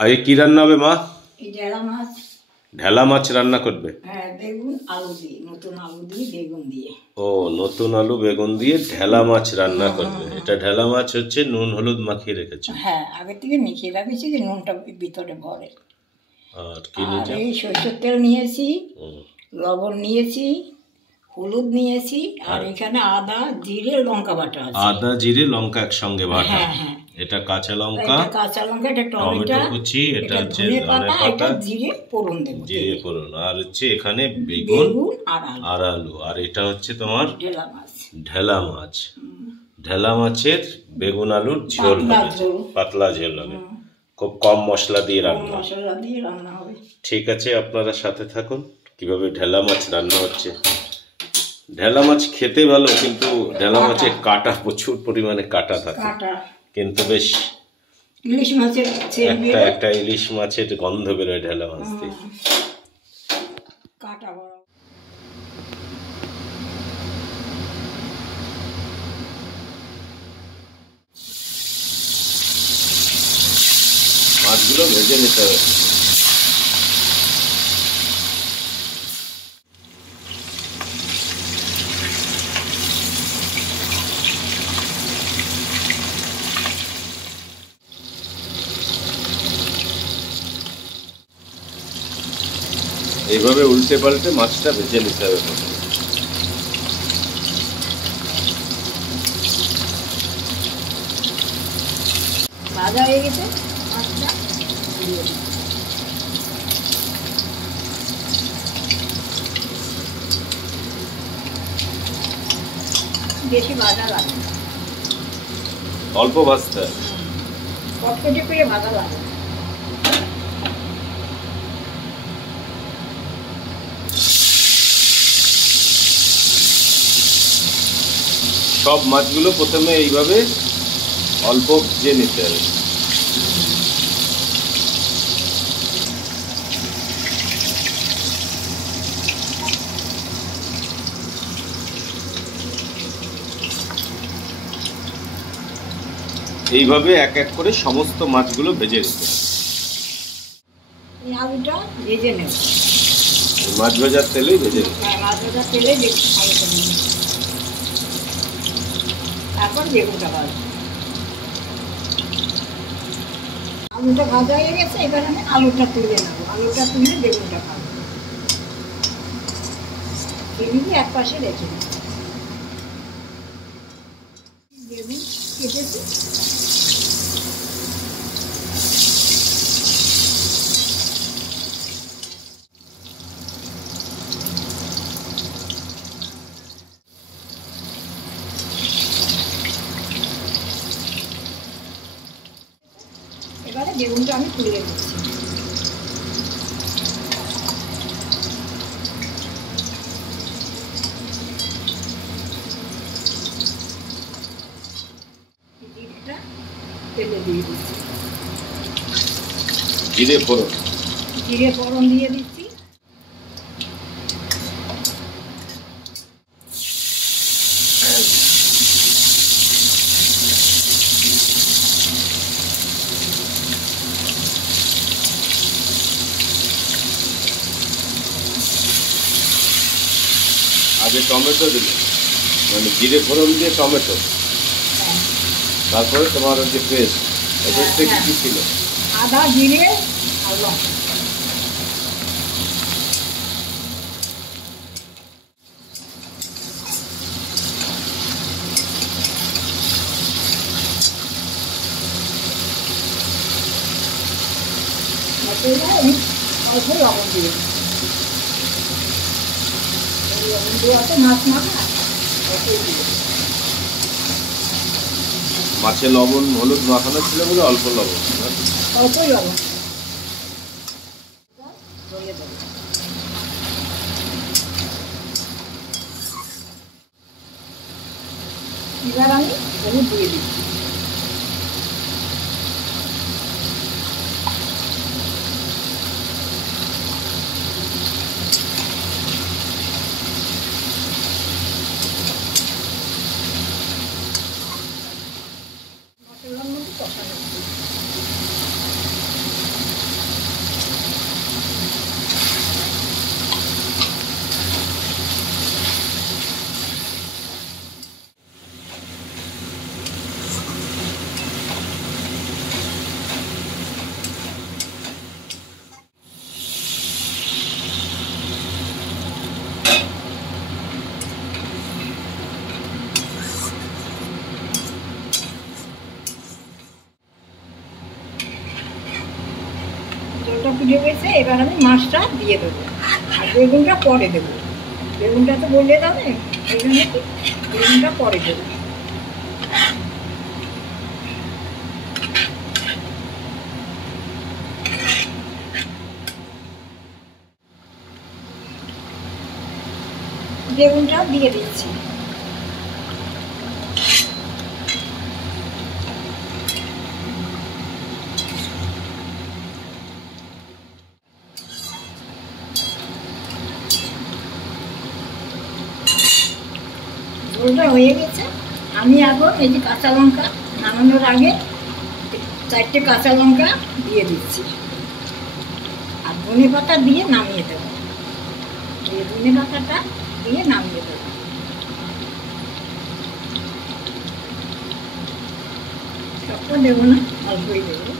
আজকে কি রান্না হবে মা? ঢেলা মাছ। ঢেলা মাছ রান্না করবে? হ্যাঁ, বেগুন আলু দিয়ে, নতুন আলু দিয়ে বেগুন দিয়ে। ও, নতুন আলু বেগুন দিয়ে ঢেলা মাছ রান্না করবে। এটা ঢেলা মাছ হচ্ছে নুন হলুদ মাখিয়ে রেখেছো? হ্যাঁ, আগে থেকে মিশিয়ে রাখেছি যে নুনটা ভিতরে ভরে। আর কি আর নিয়েছো? এই সরষের তেল নিয়েছি, লবণ নিয়েছি, হলুদ নিয়েছি, আর এখানে আদা জিরে লঙ্কা বাটা আছে। আদা জিরে লঙ্কা একসঙ্গে বাটা। হ্যাঁ হ্যাঁ। এটা কাঁচা লঙ্কা, কাঁচা লঙ্কা, এটা টমেটো কুচি, এটা হচ্ছে ধনে ধনে পাতা, পাতা, এটা জিরে ফোড়ন দেব। জিরে ফোড়ন, আর হচ্ছে এখানে বেগুন আর আলু। আর এটা হচ্ছে তোমার ঢেলা মাছ। ঢেলা মাছ। ঢেলা মাছের বেগুন আলুর ঝোল হবে, পাতলা ঝোল হবে, খুব কম মশলা দিয়ে রান্না হবে। ঠিক আছে, আপনারা সাথে থাকুন কিভাবে ঢেলা মাছ রান্না হচ্ছে। ঢেলা মাছ খেতে ভালো, কিন্তু ঢেলা মাছে কাঁটা, প্রচুর পরিমাণে কাঁটা থাকে, কিন্তু বেশ ইলিশ মাছের একটা ইলিশ মাছের গন্ধ বেরোয় ঢেলা মাছ দিয়ে। কাঁটা বড়। মাছগুলো ভেজে নিতে হবে। এইভাবে উল্টে পাল্টে মাছটা ভেজে নিতে হবে। ভাজা হয়ে গেছে মাছটা, বেশি ভাজা লাগে না, অল্প ভাজতে হবে, কটকটে করে ভাজা লাগে। সব মাছগুলো প্রথমে এইভাবে অল্প ভেজে নিতে হবে। এইভাবে এক এক করে সমস্ত মাছগুলো ভেজে নিতে হবে। এই আলুটা ভেজে নেব, মাছ ভাজার তেলেই ভেজে নেব। মাছ ভাজার তেলে তারপর বেগুনটা ভাজবো। আলুটা ভাজা হয়ে গেছে, এবার আমি আলুটা তুলে নেবো। আলুটা তুলে বেগুনটা ভাজবো, বেগুনটা এক পাশে রেখে দেবো। বেগুন কেটেছি, এবারে বেগুনটা আমি তুলে দিচ্ছি। জিরেটা তেলে দিয়ে দিচ্ছি, জিরে ফোড়ন দিয়ে দিচ্ছি। আগে টমেটো দিলে, মানে জিরে ফোড়ন দিয়ে টমেটো, তারপরে তোমার যে পেস্ট, পেস্টে কি কি ছিল? আদা জিরে আর লঙ্কা। অল্প লবণ দিয়ে, লবণ দেওয়াতে মাছ মাখা অল্পই দিয়ে। মাছে লবণ হলুদ মাখানো ছিল বলে অল্প লবণ, অল্পই লবণ ধরিয়ে দেবো। এবার আমি হলুদ দিয়ে দিচ্ছি, মশলার মধ্যে কষানো। ঝোলটা ফুটে গেছে, এবার আমি মাছটা দিয়ে দেবো, আর বেগুনটা পরে দেবো। বেগুনটা তো বলে যাবে, এই জন্য কি বেগুনটা পরে দেবো। বেগুনটা দিয়ে দিচ্ছি। ঝোলটা হয়ে গেছে। আমি এখন এই যে কাঁচা লঙ্কা নামানোর আগে 4টে কাঁচা লঙ্কা দিয়ে দিচ্ছি, আর ধনে পাতা দিয়ে নামিয়ে দেবো। এই ধনে পাতাটা দিয়ে নামিয়ে দেবো। সবটা দেবো না, অল্পই দেবো।